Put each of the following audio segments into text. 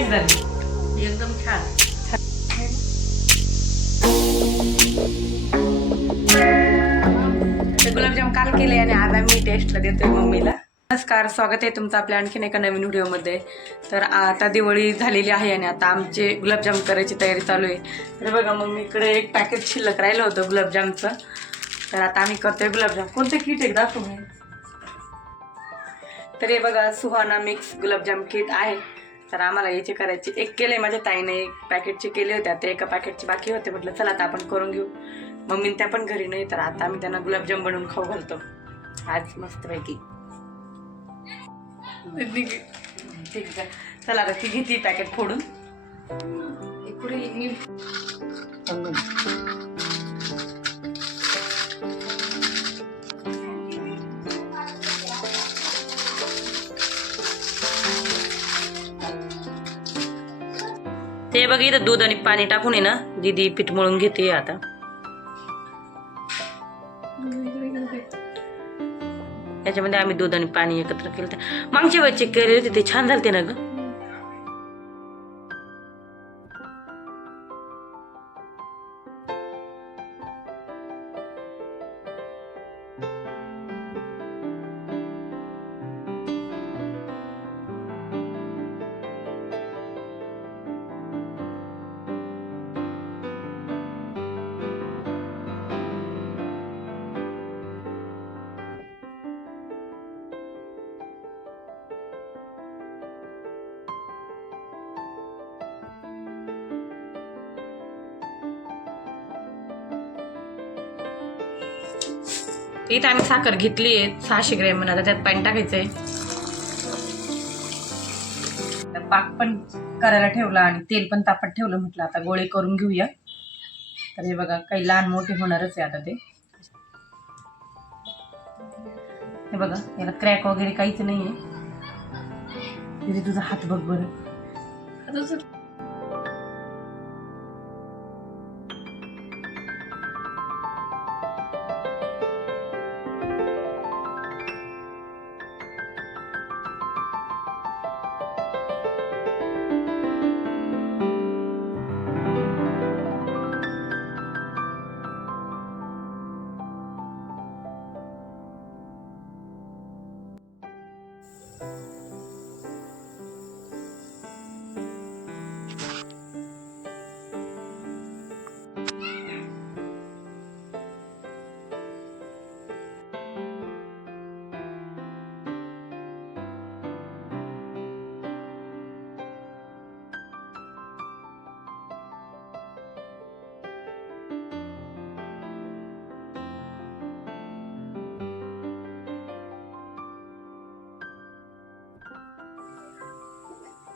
एक झाली एकदम छान. गुलाबजाम काल केले आणि आज आम्ही टेस्टला देतोय मम्मीला. नमस्कार स्वागत आहे तुमचं आपल्या आणखीन एका नवीन व्हिडिओमध्ये तर आता दिवाळी झालेली आहे आणि आता आमचे गुलाबजाम करायची तयारी चालू आहे. तर बघा मम्मीकडे एक पॅकेट शिल्लक राहिलं होतं गुलाबजामचं तर आता आम्ही करतोय गुलाबजाम कोणतं किट दाखवू मी तर हे बघा सुहाना मिक्स गुलाबजाम किट आहे. तर आम्हाला याचे करायचे एक केले माझ्या ताईने एक पॅकेटचे केले होते आता एका पॅकेटचे बाकी होते. म्हटलं चला आता आपण करून घेऊ. मम्मी त्या पण घरी नाही तर आता आम्ही त्यांना गुलाबजाम बनवून खाऊ घालतो. आज मस्तपैकी. ठीक आहे चला आता ती घेते पॅकेट फोडून. ते बघ इथं दूध आणि पाणी टाकून आहे ना दीदी पीठ मळून घेते आता. याच्यामध्ये आम्ही दूध आणि पाणी एकत्र केलं मागच्या वेळेस चेक केले होते ते छान झालते ना ग. इथं आम्ही साखर घेतली आहे सहाशे ग्रॅम म्हणा आता त्यात पाणी टाकायचंय. आहे पाक पण करायला ठेवला आणि तेल पण तापत ठेवलं म्हटलं आता गोळे करून घेऊया. तर हे बघा काही लहान मोठे होणारच आहे आता ते. हे बघा याला क्रॅक वगैरे काहीच नाही आहे तुझा हात बघ बरं.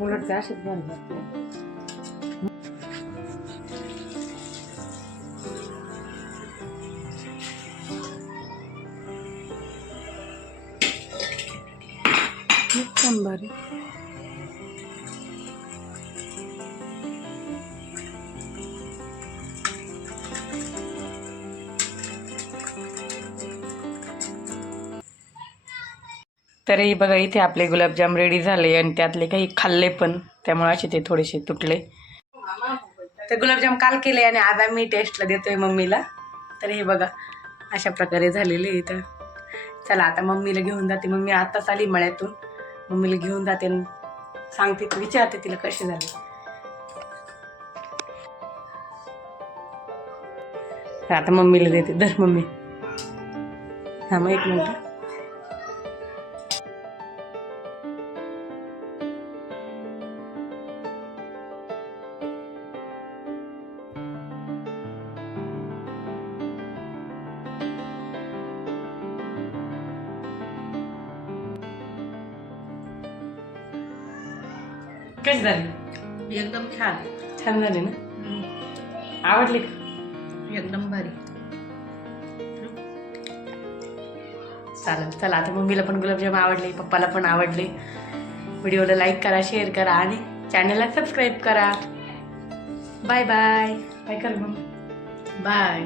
ಮುಳ್ಳಟ್ ಜಾಸ್ತಿ ಬರ್ಬೇಕು ಬಾರಿ तरी बघा इथे आपले गुलाबजाम रेडी झाले आणि त्यातले काही खाल्ले पण. त्यामुळे असे ते थोडेसे तुटले. तर गुलाबजाम काल केले आणि आज आम्ही टेस्टला देतोय मम्मीला. तर हे बघा अशा प्रकारे झालेले इथं. चला आता मम्मीला घेऊन जाते. मम्मी आताच आली मळ्यातून. मम्मीला घेऊन जाते आणि सांगते विचारते तिला कसे झाले. आता मम्मीला देते. धर मम्मी. थांब मग एक मिनिट. कशी झाली? एकदम छान छान झाली ना? आवडली का? एकदम भारी. चालेल चला आता मम्मीला पण गुलाबजाम आवडले पप्पाला पण आवडले. व्हिडिओला लाईक करा शेअर करा आणि चॅनलला सबस्क्राईब करा. बाय बाय बाय कर मग बाय